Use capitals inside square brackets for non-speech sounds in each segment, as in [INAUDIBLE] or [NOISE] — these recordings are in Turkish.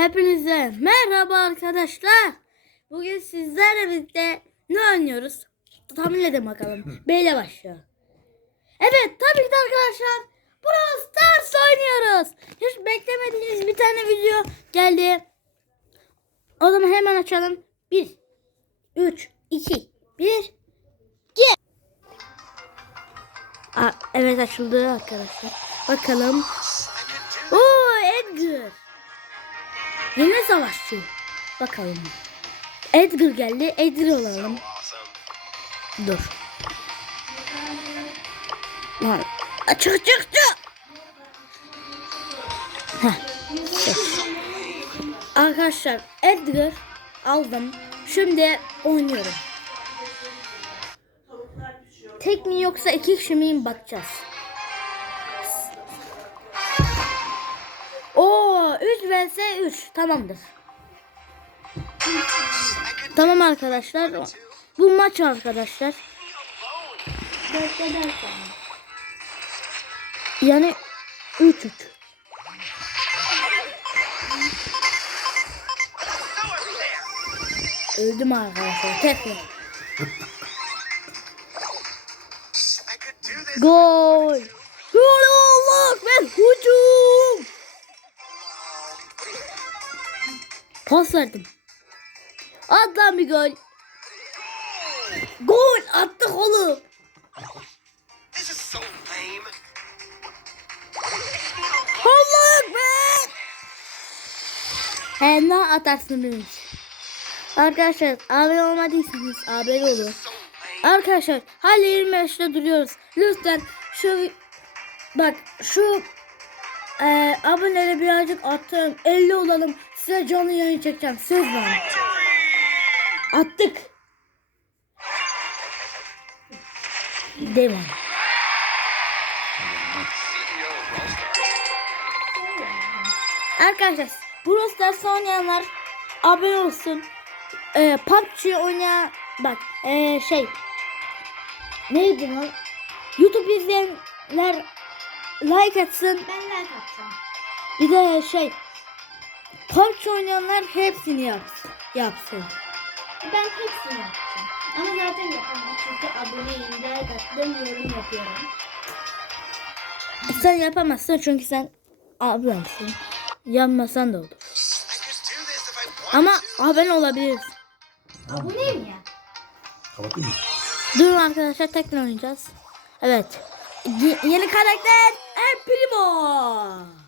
Hepinize merhaba arkadaşlar. Bugün sizlerle birlikte ne oynuyoruz? Tahmin edin bakalım. B ile başlıyor. Evet tabii ki arkadaşlar Brawl Stars oynuyoruz. Hiç beklemediğiniz bir tane video geldi. O zaman hemen açalım. 1 3 2 1 Gel. Aa, evet açıldı arkadaşlar. Bakalım. Oo Edgar. Yeni savaşçı. Bakalım. Edgar geldi. Edgar olalım. Dur. Lan. Çık çık çık. Arkadaşlar Edgar aldım. Şimdi oynuyorum. Tek mi yoksa iki kişi miyim bakacağız. Vs 3 tamamdır. Tamam arkadaşlar. Bu maç arkadaşlar. Yani 3 3. Öldüm arkadaşlar. Tekrar. Gol. Gol Allah ve hücum. Pas verdim. At lan bir gol. Gol attık oğlum. So. Allah be. He ne atarsınız? Arkadaşlar abone olmadıysanız abone olun. Arkadaşlar hala 25'te duruyoruz. Lütfen şu bak şu e, aboneleri birazcık arttırın. 50 olalım. Size canlı yayın çekeceğim. Söz var. Attık. Devam. Arkadaşlar Brawl Stars oynayanlar abone olsun. Ee, PUBG oynayan bak ee, şey neydi lan? YouTube izleyenler like atsın. Ben like atacağım. Bir de şey PUBG oynayanlar hepsini yapsın. Yapsın. Ben hepsini yapacağım. Ama zaten yapamam çünkü aboneyim, like attım, yorum yapıyorum. Sen yapamazsın çünkü sen ablamsın. Yanmasan da olur. Ama abone olabilirsin. Aboneyim ya. Kapatayım mı? Durun arkadaşlar tekrar oynayacağız. Evet. Ye- yeni karakter El Primo.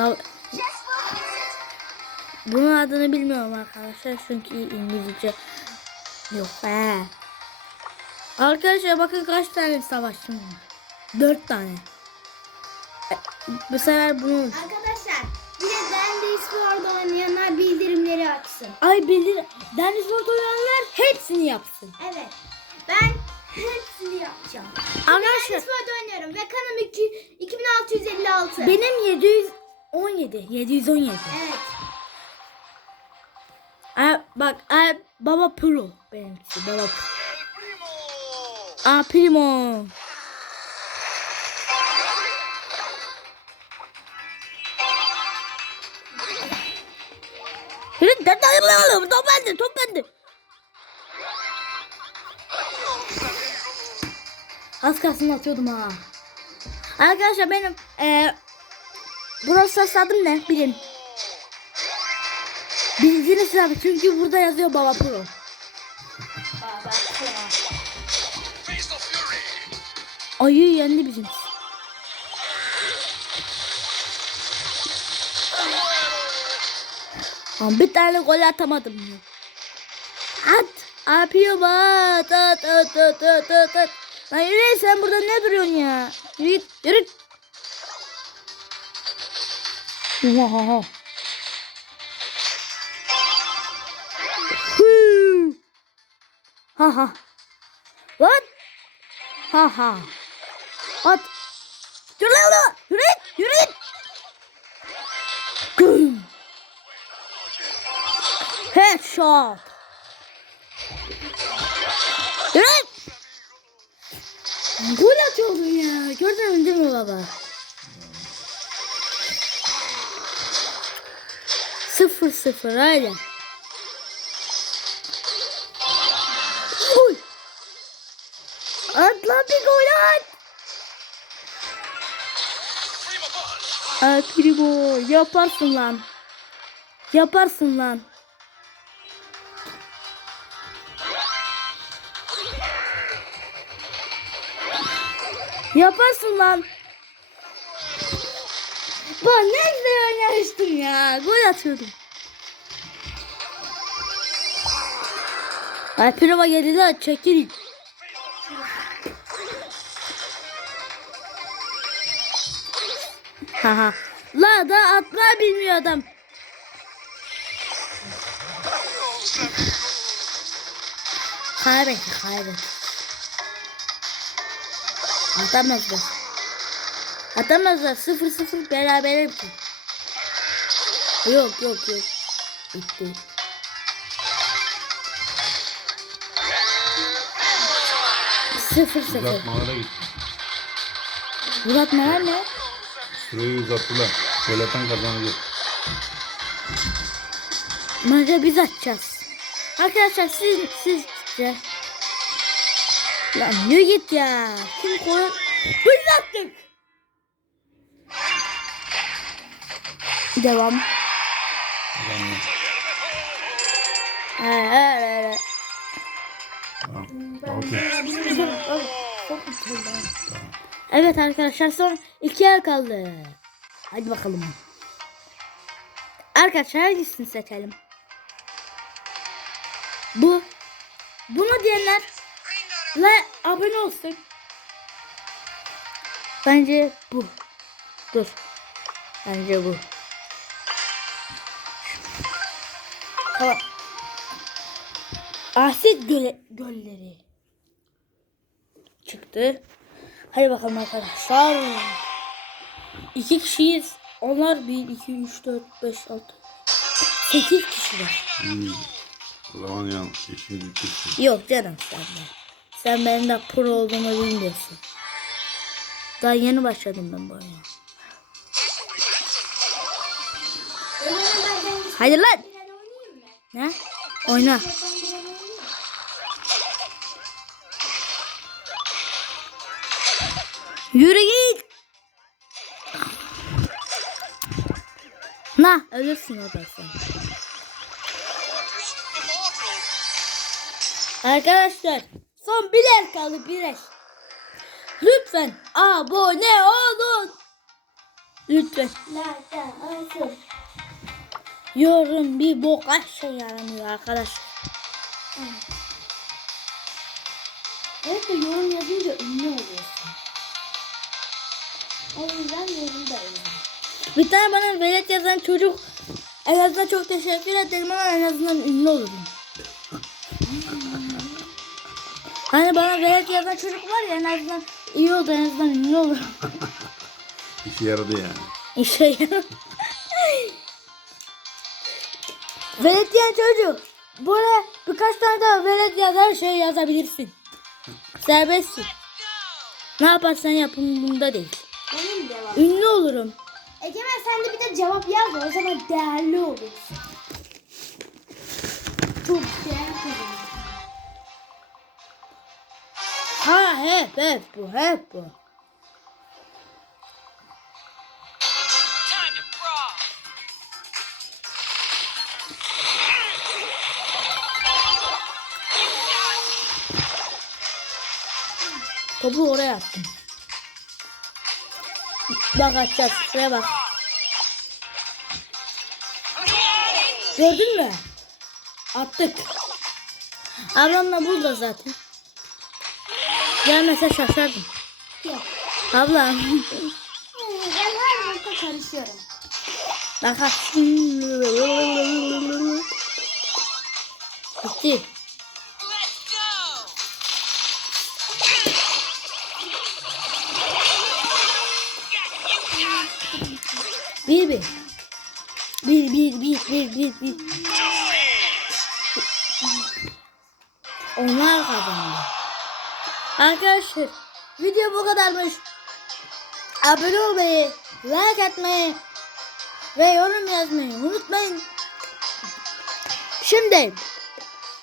Sağ Bunun adını bilmiyorum arkadaşlar çünkü İngilizce yok. He. Arkadaşlar bakın kaç tane savaşçım var. Dört tane. E, Bu sefer bunu Arkadaşlar bir de Dandy Sword oynayanlar bildirimleri açsın. Ay bilir. Deniz World oynayanlar hepsini yapsın. Evet. Ben hepsini yapacağım. Arkadaşlar Dandy Sword oynuyorum ve kanım 2, 2656. benim 717. 717. Evet. Aa, bak aa, baba pro benimkisi baba pro. Primo. Aa primo. Top bende, top bende. Az kalsın atıyordum ha. Arkadaşlar benim eee burası adım ne bilin. Bildiğiniz abi çünkü burada yazıyor baba pro. Ayı yendi bizim. Ama bir tane gol atamadım. At. Yapıyorum at. At at at at at at. Lan yürü sen burada ne duruyorsun ya? Yürü yürü. Huu. Ha ha. What? Ha ha. At. Yürü lan. Yürü git, yürü git. Güm. Headshot. Yürü. Gol atıyordun ya. Gördün mü değil mi baba? Sıfır sıfır öyle. Uy. Atla bir gol at. Ay Primo yaparsın lan. Yaparsın lan. Yaparsın lan. Ben ne güzel oynamıştım ya. Gol atıyordum. Primo geldi lan çekilin. Haha. La da atma bilmiyor adam. Kaybetti kaybetti. Atamazlar. Atamazlar. Sıfır sıfır beraber bitti. Yok yok yok. Bitti. Sıfır sıfır. Uzatmalara gitti. Uzatmalar ne? Süreyi uzattılar. Gol atan kazanacak. Maça biz atacağız. Arkadaşlar siz siz de. Lan yürü git ya. Kim koyun? Biz attık. Devam. Evet arkadaşlar son iki yer kaldı. Hadi bakalım. Arkadaşlar hangisini seçelim? Bu. Bunu diyenler ve abone olsun. Bence bu. Dur. Bence bu. Tamam. Asit göle, gölleri. Çıktı. Hadi bakalım arkadaşlar. İki kişiyiz. Onlar 1, 2, 3, 4, 5, 6, 8 kişiler. Hmm. O zaman yanlış. İşini bitirsin. Yok canım sen de. Sen benim de pro olduğumu bilmiyorsun. Daha yeni başladım ben bu oyuna. Hadi lan. Ne? Oyna. Yürü git. Na ölürsün orada sen. Arkadaşlar son birer kaldı birer. Lütfen abone olun. Lütfen. Nerede? Yorum bir boka şey yaramıyor arkadaşlar. Evet de yorum yazınca ünlü oluyorsun. O yüzden yorum da ünlü. Bir tane bana velet yazan çocuk en azından çok teşekkür ederim ama en azından ünlü olurum. Hani bana velet yazan çocuk var ya en azından iyi oldu en azından ünlü olurum. [LAUGHS] İşe yaradı yani. İşe yarar. [LAUGHS] velet diyen çocuk. Böyle birkaç tane daha velet yazar şey yazabilirsin. Serbestsin. Ne yaparsan yap bunda değil. Benim devam. Ünlü olurum. Egemen sen de bir de cevap yaz o zaman değerli olursun. Çok değer kazanırsın. Ha hep hep bu hep bu. Topu oraya attım. Bak atacağız. Şuraya bak. Gördün mü? Attık. Ablamla burada zaten. Gelmese şaşardım. Yok. Abla. Hmm, Ben her karışıyorum. Bak Onlar kazandı. Arkadaşlar video bu kadarmış. Abone olmayı, like atmayı ve yorum yazmayı unutmayın. Şimdi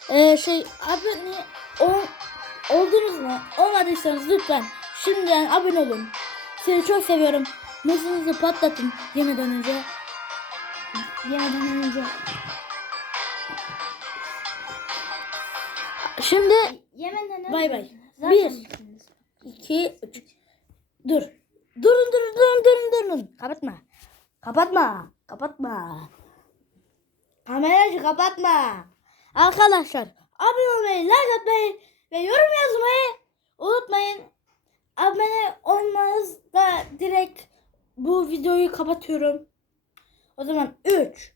e, şey abone ol, oldunuz mu? Olmadıysanız lütfen şimdiden abone olun. Sizi çok seviyorum. Mısınızı patlatın yemeden önce. Yemeden önce. Şimdi Yemenden. Bay bay. Bir. 2 3 Dur. Durun durun durun durun durun. Kapatma. Kapatma. Kapatma. Kameracı kapatma. Arkadaşlar abone olmayı, like atmayı ve yorum yazmayı unutmayın. Abone olmanız da direkt bu videoyu kapatıyorum. O zaman 3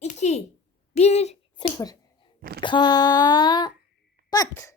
2 1 0 Kapat.